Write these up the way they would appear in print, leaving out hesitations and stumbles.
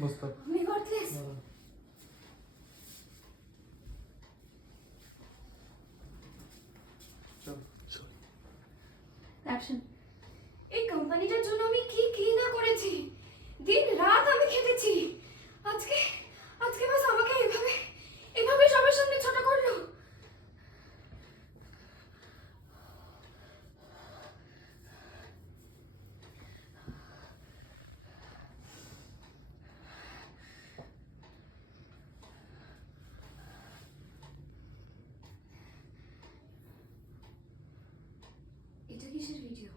আমি worthless. Action. এই কোম্পানিটার জন্য আমি কি কি না করেছি, দিন রাত আমি খেটেছি। আজকে আজকে বাস আমাকে এভাবে এভাবে সবার সামনে ছোট করলো। এটা কিসের ভিডিও?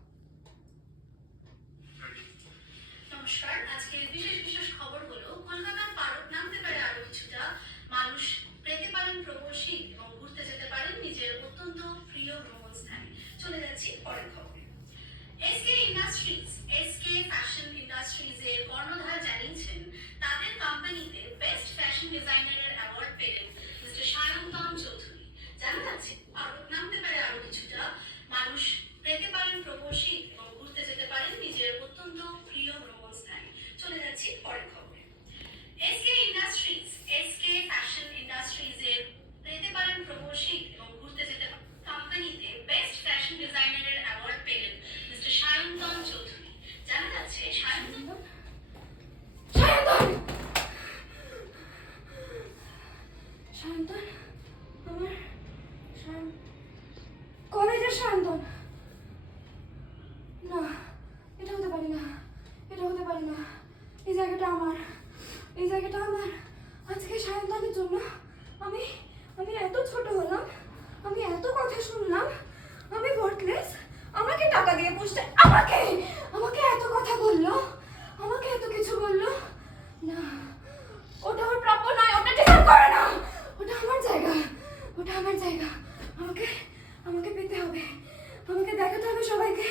নমস্কার, আজকে বিশেষ খবর হলো কলকাতার পারদ নামতে পারে আরো কিছুটা। মানুষ পেতে পারেন প্রবাসী এবং ঘুরতে যেতে পারেন নিজের অত্যন্ত প্রিয় ভ্রমণ স্থানে। চলে যাচ্ছি পরের খবরে। SK industries, SK fashion industries এর কর্ণধার জানিয়েছেন তাদের কোম্পানিতে বেস্ট ফ্যাশন ডিজাইনারের অ্যাওয়ার্ড পেলেন মিস্টার সায়ন্তন চৌধুরী। জানা যাচ্ছে পারদ নামতে পারে আরো কিছুটা। মানুষ পেতে পারেন প্রবাসী এবং ঘুরতে যেতে পারেন নিজের অত্যন্ত প্রিয় ভ্রমণ স্থানে। চলে যাচ্ছি পরের খবরে। SK industries, SK fashion industries এর পেতে পারেন প্রবাসী এবং ঘুরতে যেতে পারেন কোম্পানিতে বেস্ট ফ্যাশন ডিজাইনারের অ্যাওয়ার্ড পেলেন মিস্টার সায়ন্তন চৌধুরী। জানা যাচ্ছে সায়ন্তন সায়ন্তন সায়ন্তন আমার কলেজের সায়ন্তন। না, এটা হতে পারে না, এটা হতে পারে না। এই জায়গাটা আমার, এই জায়গাটা আমার। আজকে সায়ন্তনের জন্য আমি আমি এত ছোট হলাম, আমি এত কথা শুনলাম, আমি ওয়ার্থলেস। আমাকে টাকা দিয়ে পুষতে, আমাকে আমাকে এত কথা বললো, আমাকে এত কিছু বললো। না, ওটা ওর প্রাপ্য নয়, ওটা ডিজার্ভ করে না। ওটা আমার জায়গা, ওটা আমার জায়গা। আমাকে আমাকে পেতে হবে, আমাকে দেখাতে হবে সবাইকে